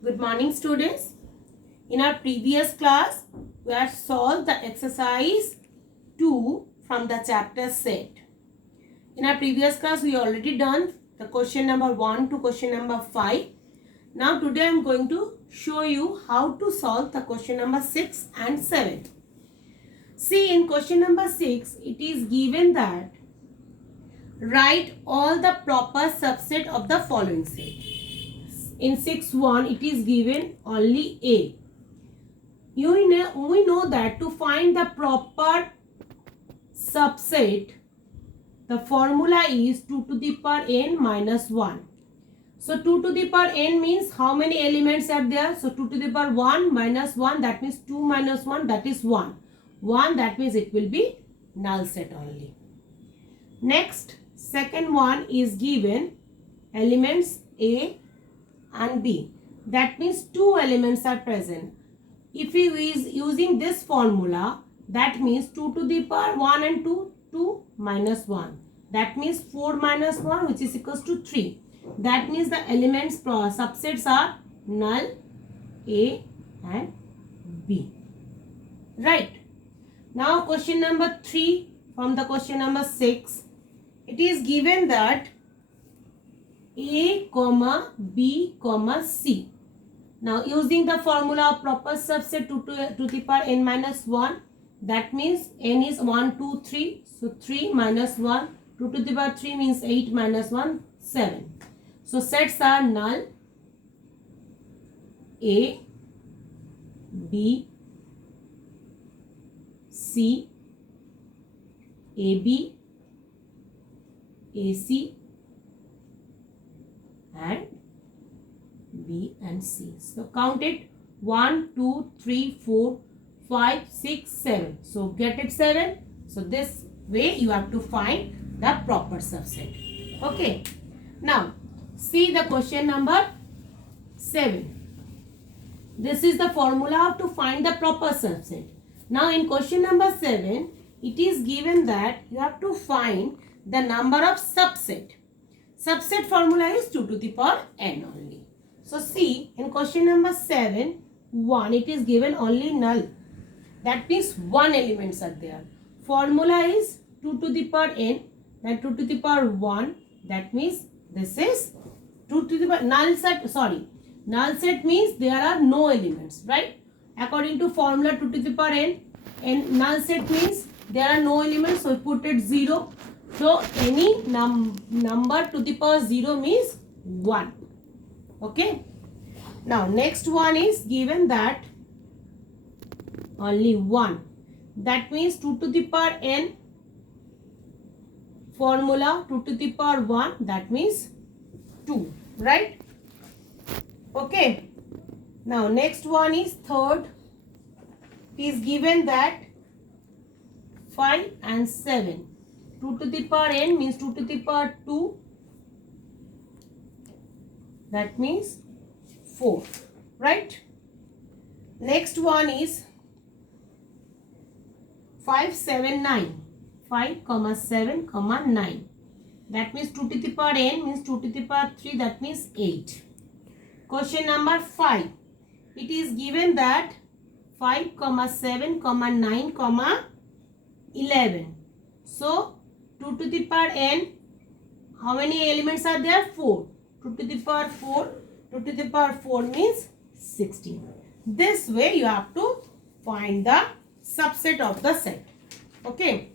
Good morning, students. In our previous class, we have solved the exercise 2 from the chapter set. In our previous class, we already done the question number 1 to question number 5. Now today I am going to show you how to solve the question number 6 and 7. See, in question number 6, it is given that write all the proper subset of the following set. In 6.1, it is given only A. We know that to find the proper subset, the formula is 2 to the power n minus 1. So 2 to the power n means how many elements are there? So 2 to the power 1 minus 1, that means 2 minus 1, that is 1. 1, that means it will be null set only. Next, second one is given elements A and B. That means 2 elements are present. If he is using this formula, that means 2 to the power 1 and 2, 2 minus 1. That means 4 minus 1, which is equals to 3. That means the elements subsets are null A and B. Right. Now question number 3 from the question number 6. It is given that A, B, C. Now using the formula of proper subset 2 to the power n minus 1, that means n is 1, 2, 3. So 3 minus 1, 2 to the power 3 means 8 minus 1, 7. So sets are null A, B, C, AB, AC and B and C. So count it 1, 2, 3, 4, 5, 6, 7. So get it 7. So this way you have to find the proper subset. Okay. Now see the question number 7. This is the formula to find the proper subset. Now in question number 7, it is given that you have to find the number of subset. Subset formula is 2 to the power n only. So see, in question number 7, 1, it is given only null. That means 1 elements are there. Formula is 2 to the power n, then 2 to the power 1. That means this is 2 to the power null set. Null set means there are no elements, right? According to formula 2 to the power n, and null set means there are no elements, so we put it 0. So any number to the power 0 means 1. Okay. Now next one is given that only 1. That means 2 to the power n formula 2 to the power 1, that means 2. Right? Okay. Now next one is third. It is given that 5 and 7. 2 to the power n means 2 to the power 2. That means 4. Right? Next one is 5, 7, 9. 5, 7, 9. That means 2 to the power n means 2 to the power 3. That means 8. Question number 5. It is given that 5, 7, 9, 11. So 2 to the power n, how many elements are there? 4. 2 to the power 4, 2 to the power 4 means 16. This way you have to find the subset of the set. Okay.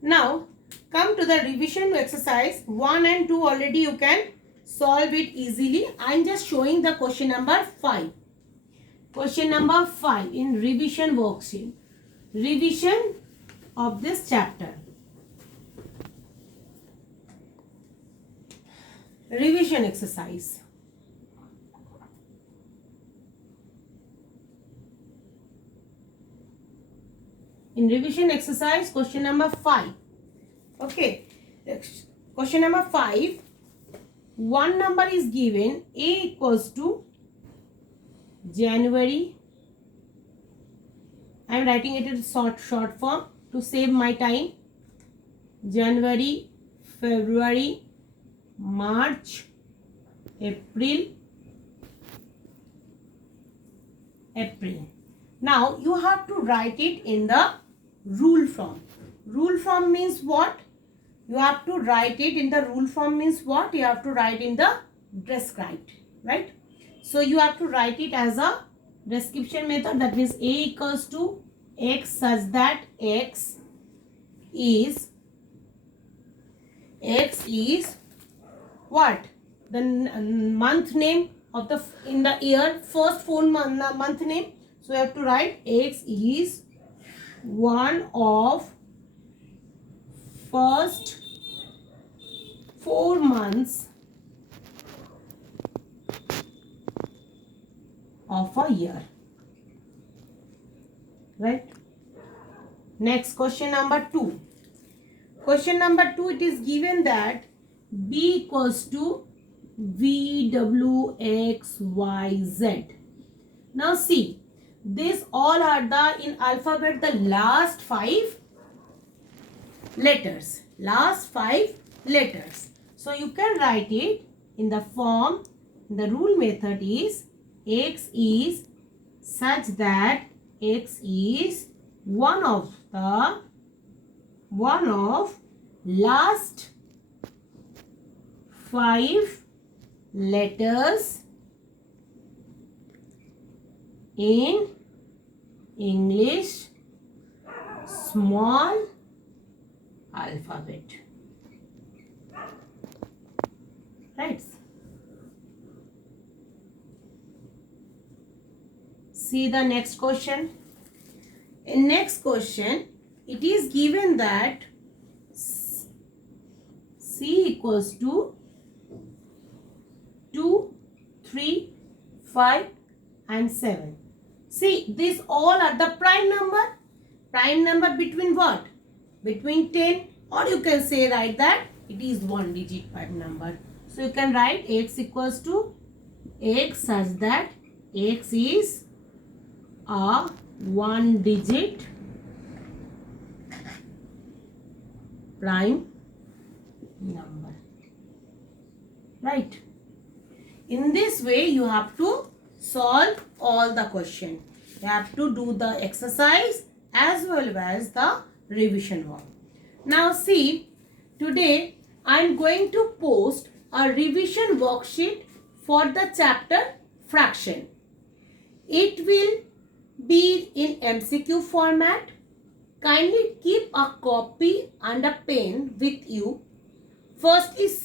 Now come to the revision exercise 1 and 2. Already you can solve it easily. I am just showing the question number 5. Question number 5 in revision worksheet. Revision of this chapter. Revision exercise. In revision exercise, question number 5. Okay. Question number 5. One number is given. A equals to January. I am writing it in short form to save my time. January, February, March, April, April. Now you have to write it in the rule form. Rule form means what? You have to write it in the rule form means what? You have to write in the described, right? So you have to write it as a description method. That means A equals to X such that X is what? The month name of the in the year, first 4 month name. So you have to write X is one of first 4 months of a year, right? Next, question number 2. Question number 2, it is given that B equals to VWXYZ. Now see, these all are the in alphabet the last 5 letters. So you can write it in the form, the rule method is X is such that X is one of last 5 letters in English small alphabet, right? See the next question. In next question, it is given that C equals to 2, 3, 5 and 7. See, these all are the prime number. Prime number between what? Between 10, or you can say write that it is 1 digit prime number. So you can write X equals to X such that X is a 1 digit prime number, right? In this way you have to solve all the question. You have to do the exercise as well as the revision work. Now see, today I am going to post a revision worksheet for the chapter fraction. It will be in MCQ format. Kindly keep a copy and a pen with you. First is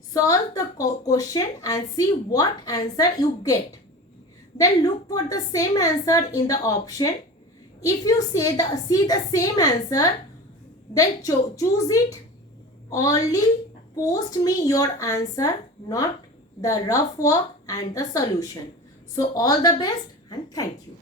solve the question and see what answer you get. Then look for the same answer in the option. If you see the same answer, then choose it. Only post me your answer, not the rough work and the solution. So all the best and thank you.